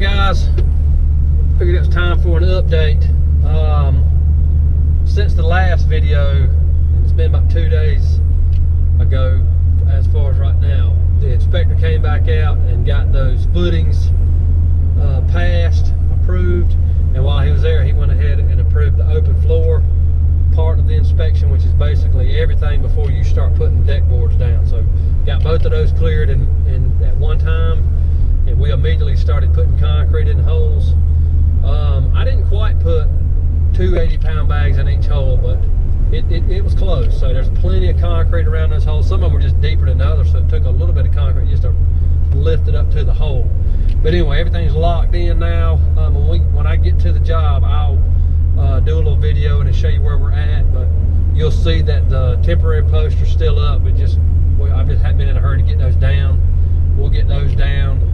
Alright guys, figured it was time for an update. Since the last video, it's been about 2 days ago as far as right now, the inspector came back out and got those footings passed, approved, and while he was there he went ahead and approved the open floor part of the inspection, which is basically everything before you start putting deck boards down. So got both of those cleared in at one time, and we immediately started putting concrete in the holes. I didn't quite put 2 80-pound bags in each hole, but it was close. So there's plenty of concrete around those holes. Some of them were just deeper than others, so it took a little bit of concrete just to lift it up to the hole. But anyway, everything's locked in now. When I get to the job, I'll do a little video and show you where we're at. But you'll see that the temporary posts are still up. I just haven't been in a hurry to get those down. We'll get those down.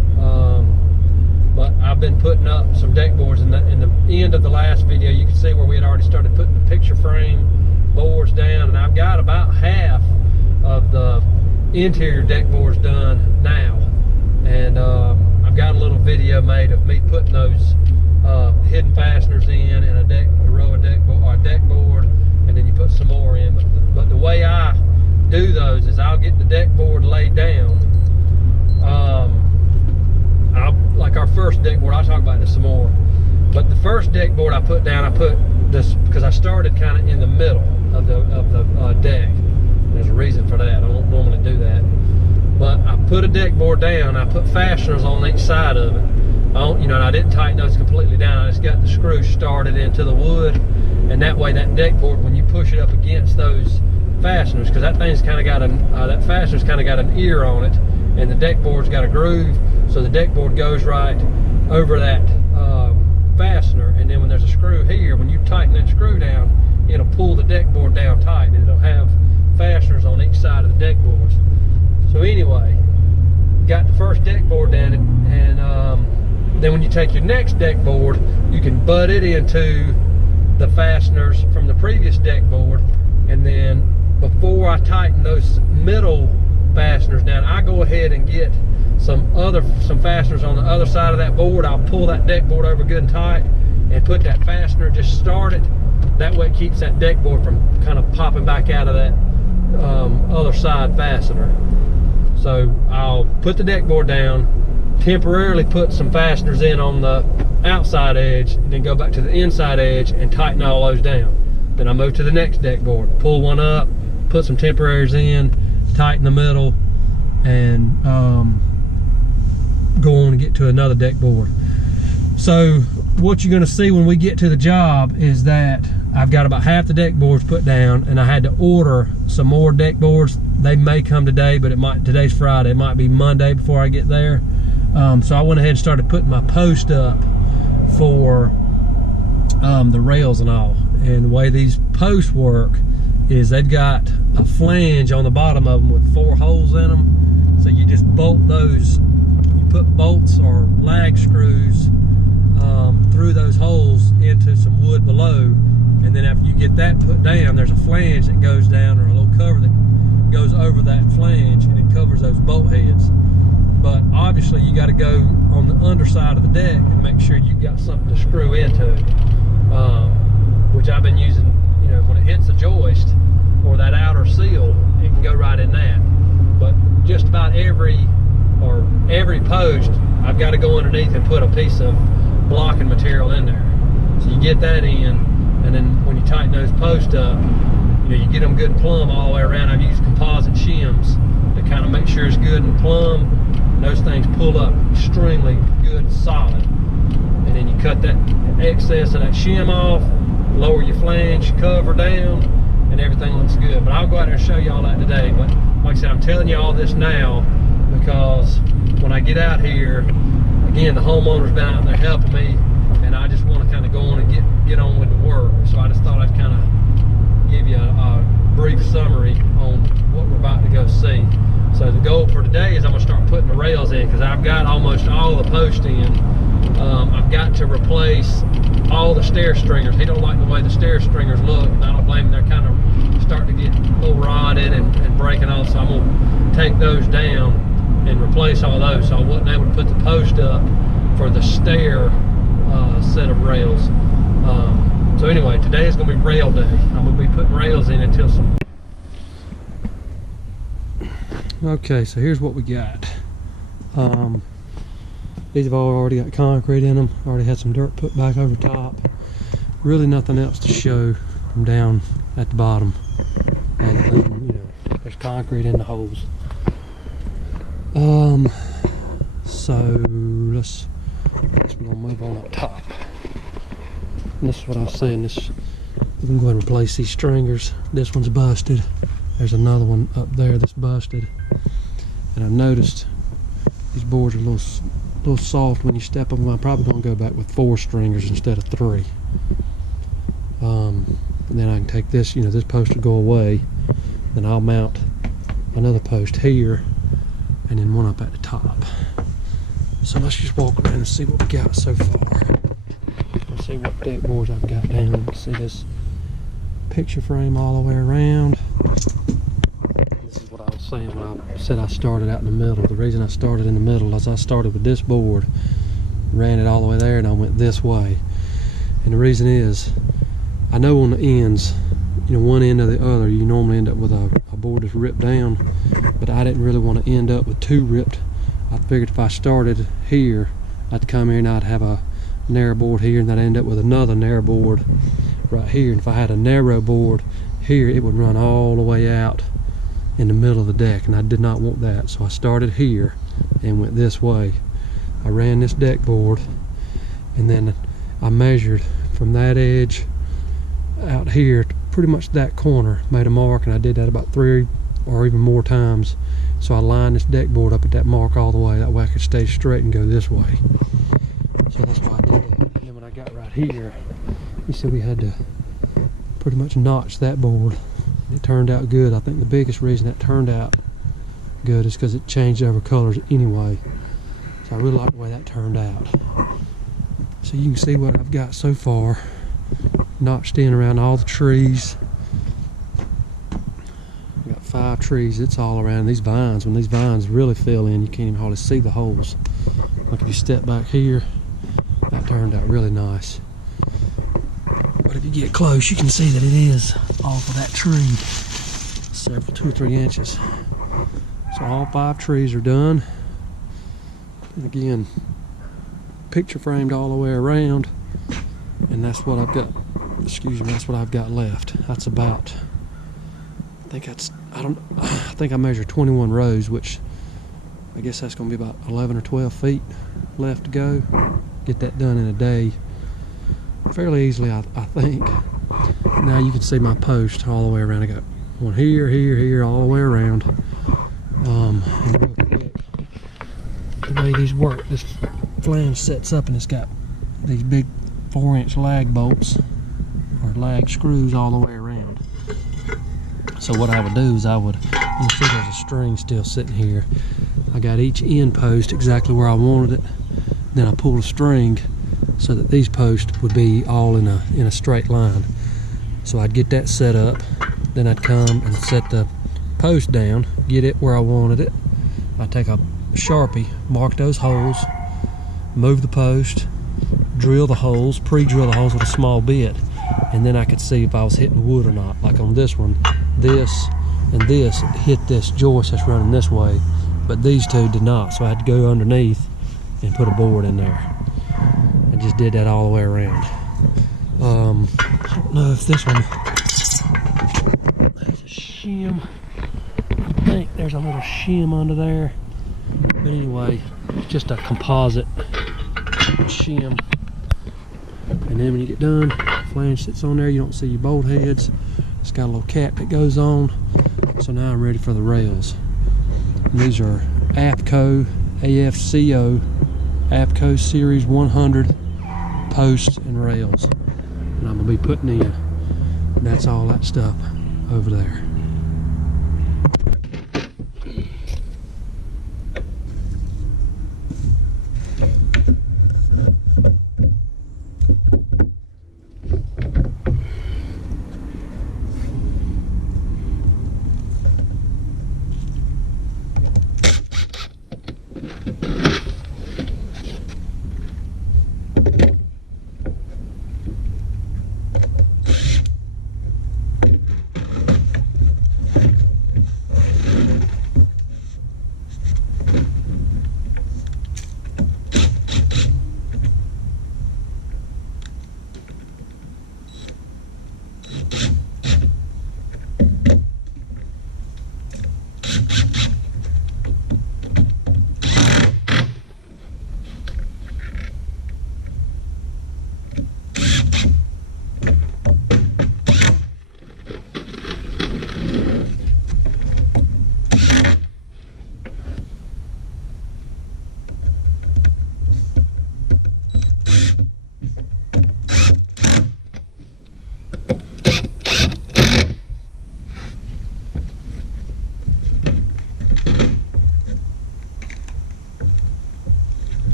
But I've been putting up some deck boards in the end of the last video. You can see where we had already started putting the picture frame boards down, and I've got about half of the interior deck boards done now. And I've got a little video made of me putting those hidden fasteners in and a row of deck board, and then you put some more in. But the way I do those is I'll get the deck board laid down. Like our first deck board, I'll talk about this some more. But the first deck board I put down, I put this because I started kind of in the middle of the deck. There's a reason for that. I don't normally do that. But I put a deck board down. I put fasteners on each side of it. And I didn't tighten those completely down. I just got the screws started into the wood, and that way that deck board, when you push it up against those fasteners, because that thing's kind of got that fastener's kind of got an ear on it, and the deck board's got a groove, so the deck board goes right over that fastener. And then when there's a screw here, when you tighten that screw down, it'll pull the deck board down tight, and it'll have fasteners on each side of the deck boards. So anyway, got the first deck board down, and then when you take your next deck board, you can butt it into the fasteners from the previous deck board. And then before I tighten those middle fasteners down, I go ahead and get some fasteners on the other side of that board. I'll pull that deck board over good and tight and put that fastener, just start it. That way it keeps that deck board from kind of popping back out of that other side fastener. So I'll put the deck board down, temporarily put some fasteners in on the outside edge, and then go back to the inside edge and tighten all those down. Then I move to the next deck board, pull one up, put some temporaries in, tighten the middle, and go on and get to another deck board. So what you're gonna see when we get to the job is that I've got about half the deck boards put down, and I had to order some more deck boards. They may come today, but today's Friday, it might be Monday before I get there. So I went ahead and started putting my post up for the rails and all. And the way these posts work is they've got a flange on the bottom of them with 4 holes in them. So you just bolt those, you put bolts or lag screws through those holes into some wood below. And then after you get that put down, there's a flange that goes down, or a little cover that goes over that flange, and it covers those bolt heads. But obviously you got to go on the underside of the deck and make sure you got something to screw into it, which I've been using. When it hits the joist or that outer seal, it can go right in that. But just about every post, I've got to go underneath and put a piece of blocking material in there. So you get that in, and then when you tighten those posts up, you get them good and plumb all the way around. I've used composite shims to kind of make sure it's good and plumb. And those things pull up extremely good and solid. And then you cut that excess of that shim off, lower your flange cover down, and everything looks good. But I'll go out there and show you all that today. But like I said, I'm telling you all this now because when I get out here, again, the homeowner's been out there helping me, and I just want to kind of go on and get on with the work. So I just thought I'd kind of give you a brief summary on what we're about to go see. So the goal for today is I'm going to start putting the rails in, because I've got almost all the posts in. I've got to replace all the stair stringers. He don't like the way the stair stringers look, and I don't blame him. They're kind of starting to get a little rotted and breaking off, so I'm going to take those down and replace all those. So I wasn't able to put the post up for the stair set of rails. So anyway, today is going to be rail day. I'm going to be putting rails in until some. Okay, so here's what we got. These have all already got concrete in them. Already had some dirt put back over top. Really nothing else to show from down at the bottom. And you know, there's concrete in the holes. So we're gonna move on up top. And this is what I was saying. We can go ahead and replace these stringers. This one's busted. There's another one up there that's busted. And I've noticed these boards are a little soft when you step on them. I'm probably gonna go back with 4 stringers instead of 3. And then I can take this, this post will go away. Then I'll mount another post here and then one up at the top. So let's just walk around and see what we got so far. Let's see what deck boards I've got down. See this picture frame all the way around. This is what I was saying when I said I started out in the middle. The reason I started in the middle is I started with this board, ran it all the way there, and I went this way. And the reason is, I know on the ends, one end or the other, you normally end up with a board that's ripped down, but I didn't really want to end up with 2 ripped. I figured if I started here, I'd come here and I'd have a narrow board here, and I'd end up with another narrow board right here. And if I had a narrow board here, it would run all the way out in the middle of the deck, and I did not want that. So I started here and went this way. I ran this deck board, and then I measured from that edge out here to pretty much that corner, made a mark, and I did that about 3 or even more times. So I lined this deck board up at that mark all the way, that way I could stay straight and go this way. So that's why I did that. And then when I got right here, you see we had to pretty much notch that board. It turned out good. I think the biggest reason that turned out good is because it changed over colors anyway. So I really like the way that turned out. So you can see what I've got so far. Notched in around all the trees. We got 5 trees. It's all around these vines. When these vines really fill in, you can't even hardly see the holes. Like if you step back here, that turned out really nice. But if you get close, you can see that it is off of that tree. Several, 2 or 3 inches. So all 5 trees are done. And again, picture framed all the way around. And that's what I've got. Excuse me, that's what I've got left. That's about, I think I measured 21 rows, which I guess that's going to be about 11 or 12 feet left to go. Get that done in a day fairly easily, I think. Now you can see my post all the way around. I got one here, here, here, all the way around. And real quick, the way these work, this flange sets up and it's got these big 4-inch lag bolts or lag screws all the way around. So what I would do is you see there's a string still sitting here. I got each end post exactly where I wanted it. Then I pulled a string so that these posts would be all in a straight line. So I'd get that set up, then I'd come and set the post down, get it where I wanted it. I'd take a Sharpie, mark those holes, move the post, drill the holes, pre-drill the holes with a small bit, and then I could see if I was hitting wood or not. Like on this one, this and this hit this joist that's running this way, but these 2 did not. So I had to go underneath and put a board in there. I just did that all the way around. I don't know if this one has a shim. I think there's a little shim under there. But anyway, it's just a composite shim. And then when you get done, flange sits on there. You don't see your bolt heads. It's got a little cap that goes on. So now I'm ready for the rails. And these are Afco, AFCO, Afco Series 100 posts and rails. And I'm going to be putting in. And that's all that stuff over there.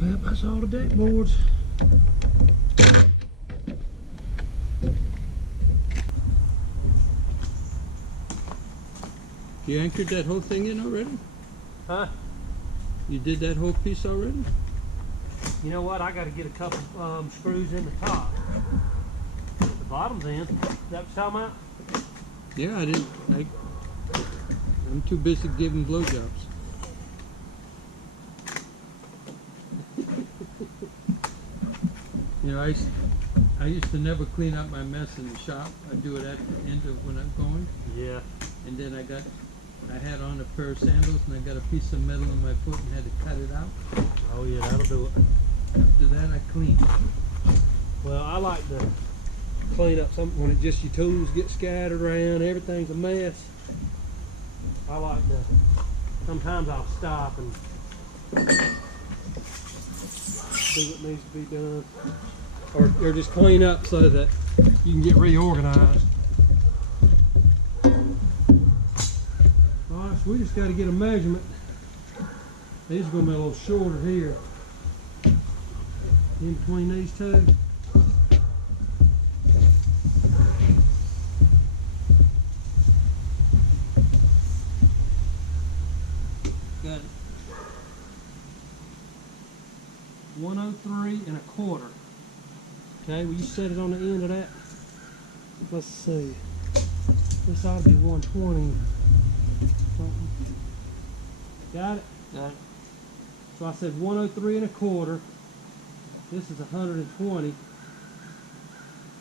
Well, that's all the deck boards. You anchored that whole thing in already? Huh? You did that whole piece already? You know what? I got to get a couple screws in the top. The bottom's in. Is that what you're talking about? Yeah, I'm too busy giving blowjobs. You know, I used to never clean up my mess in the shop. I do it at the end of when I'm going. Yeah. And then I had on a pair of sandals and I got a piece of metal in my foot and had to cut it out. Oh yeah, that'll do it. After that, I clean. Well, I like to clean up something when it just your tools get scattered around, everything's a mess. I like to, sometimes I'll stop and do what needs to be done. Or just clean up so that you can get reorganized. Alright, so we just got to get a measurement. These are going to be a little shorter here. In between these two. Got it. 103 1/4. Okay, will you set it on the end of that? Let's see. This ought to be 120 something. Got it? Got it. So I said 103 1/4. This is 120.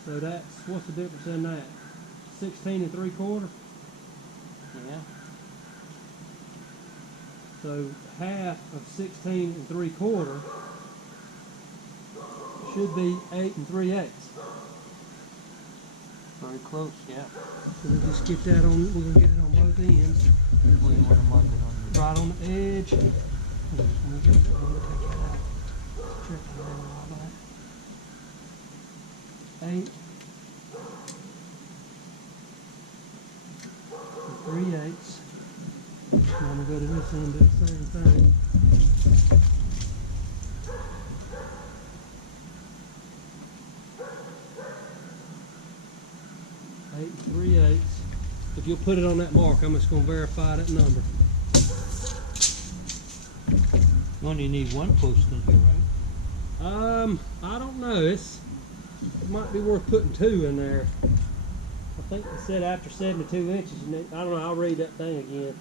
So that's, what's the difference in that? 16 3/4? Yeah. So half of 16 3/4 should be 8 3/8. Very close, yeah. So we'll just get that on, we're going to get it on both ends. We want to mark it on the Right on the edge. I'm just going to take that out. Check it out all that. 8 3/8. I'm going to go to this end and do the same thing. 8 3/8. If you'll put it on that mark, I'm just going to verify that number. You only need one post in here, right? I don't know. It might be worth putting 2 in there. I think it said after 72 inches. You need, I don't know. I'll read that thing again.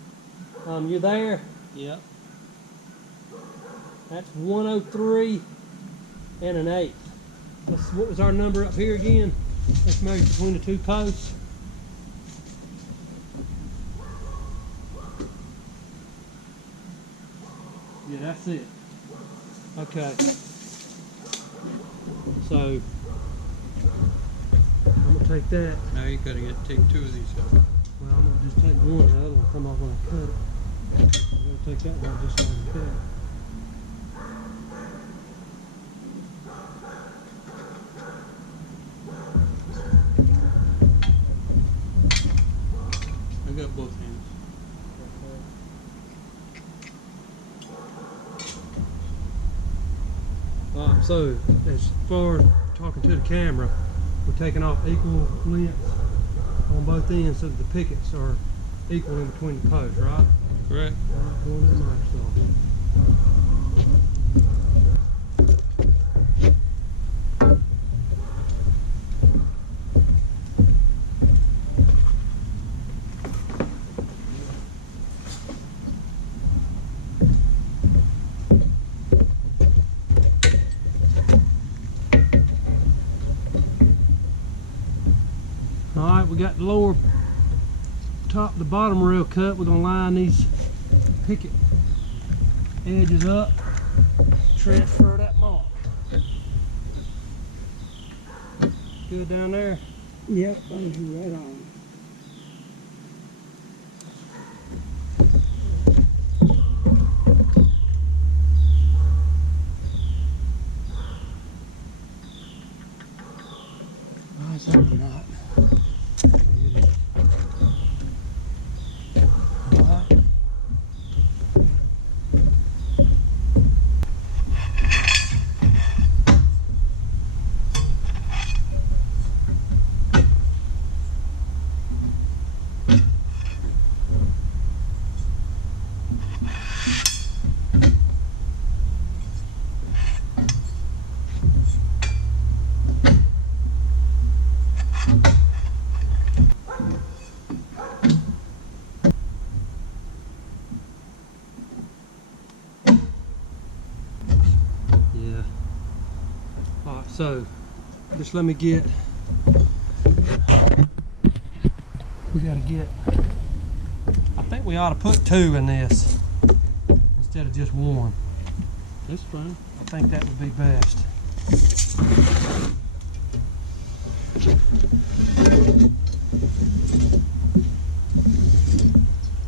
You're there. Yep. That's 103 1/8. What was our number up here again? Let's measure between the 2 posts. Yeah, that's it. Okay. So I'm gonna take that. Now you gotta take 2 of these out. Well, I'm gonna just take one. The other one will come off when I cut it. I'm gonna take that one just like that. I got both hands. So as far as talking to the camera, we're taking off equal lengths on both ends so that the pickets are equal in between the posts, right? Correct. Going to Microsoft. Alright, we got the lower top, the bottom rail cut. We're going to line these picket edges up, transfer that mark. Good down there? Yep, right on. Oh, is that or not? So just let me get, we gotta get, I think we ought to put 2 in this instead of just 1. That's fine. I think that would be best.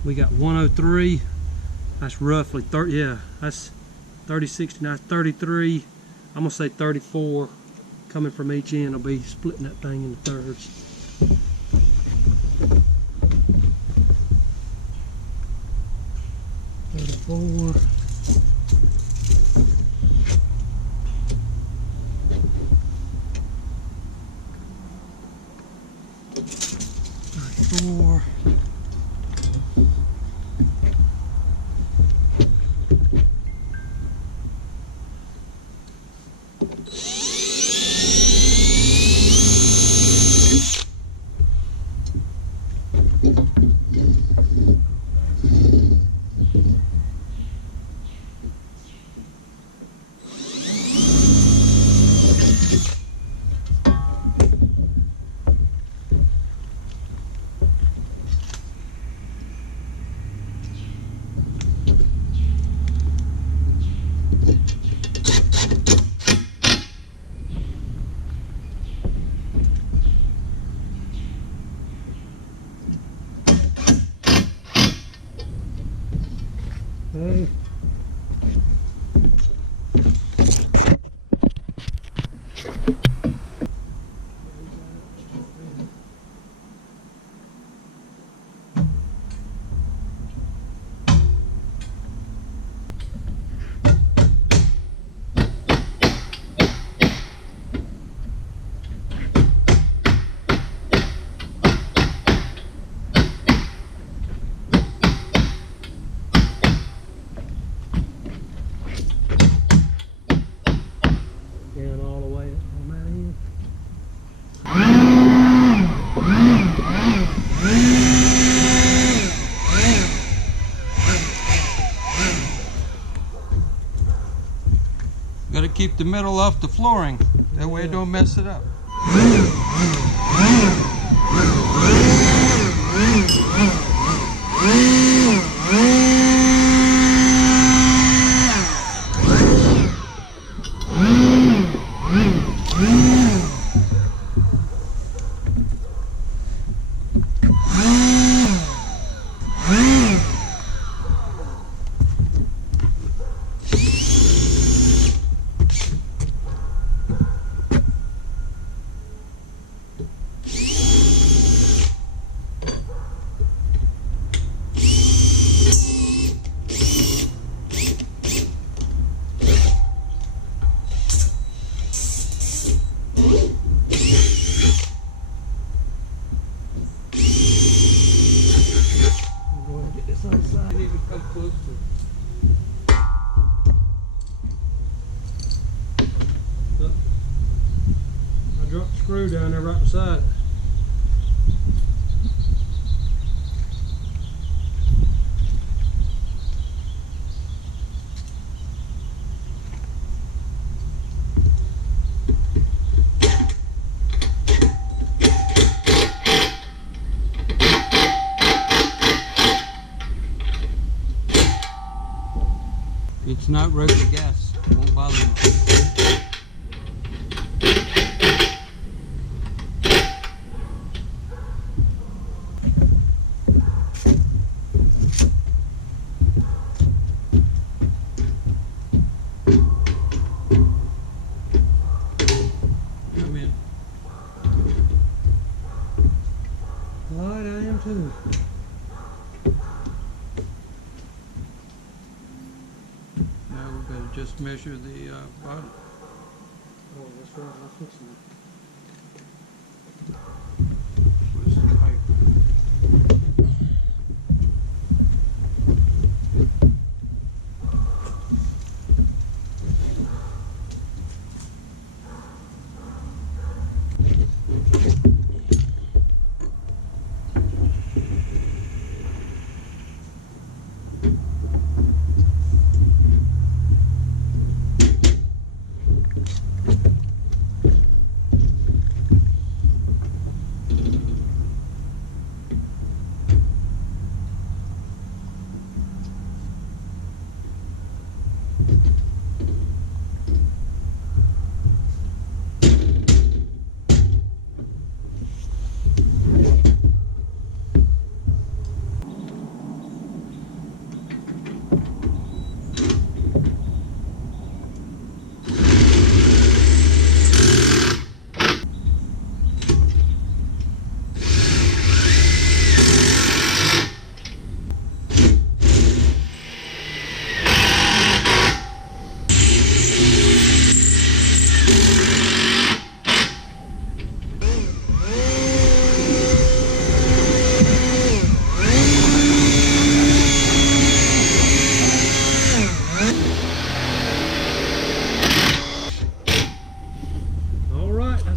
We got 103. That's roughly 30. Yeah, that's 30, 69, 33. I'm gonna say 34 coming from each end. I'll be splitting that thing into thirds. $34. $34. Hey. Down all the way on that end. Got to keep the metal off the flooring. That way it don't mess it up. I dropped the screw down there right beside it. It's not regular gas. Won't bother me. Come in. Alright, I am too. Now we've got to just measure the bottom. Oh, that's right. I'll fix it. Where's the pipe?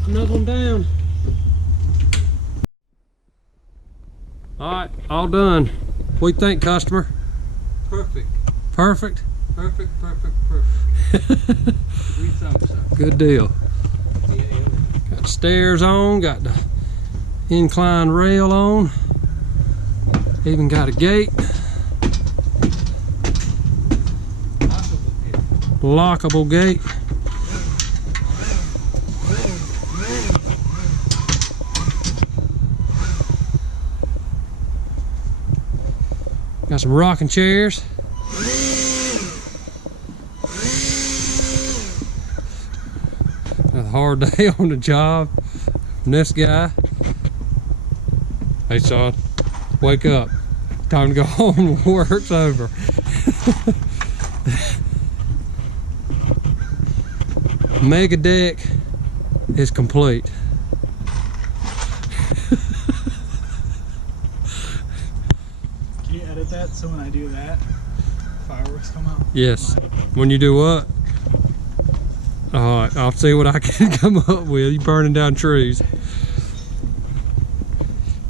Another one down. All right, all done. What do you think, customer? Perfect. Perfect? Perfect, perfect, perfect. 3 thumbs up. Good deal. Yeah. Got the stairs on, got the incline rail on, even got a gate. Lockable gate. Got some rocking chairs. Got a hard day on the job from this guy. Hey son, wake up. Time to go home, work's over. Mega deck is complete. Can you edit that so when I do that, fireworks come out? Yes. When you do what? Alright, I'll see what I can come up with. You burning down trees.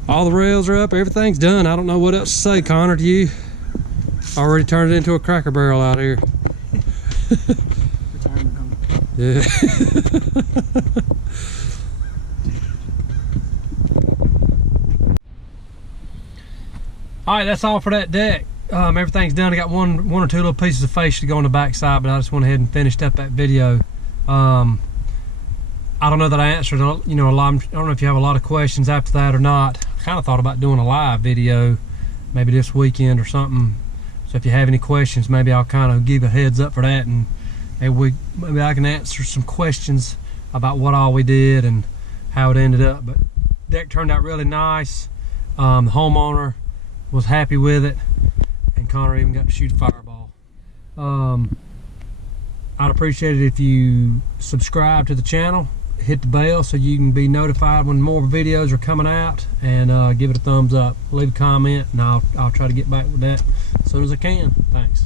All the rails are up, everything's done. I don't know what else to say, Connor, to you. Already turned it into a Cracker Barrel out here. Retirement home. Yeah. Alright, that's all for that deck. Everything's done. I got one or two little pieces of fascia to go on the back side, but I just went ahead and finished up that video. I don't know that I answered, you know, a lot. I don't know if you have a lot of questions after that or not. I kind of thought about doing a live video, maybe this weekend or something. So if you have any questions, maybe I'll kind of give a heads up for that, and maybe I can answer some questions about what all we did and how it ended up. But deck turned out really nice. The homeowner was happy with it, and Connor even got to shoot a fireball. I'd appreciate it if you subscribe to the channel, hit the bell so you can be notified when more videos are coming out, and give it a thumbs up. Leave a comment, and I'll try to get back with that as soon as I can. Thanks.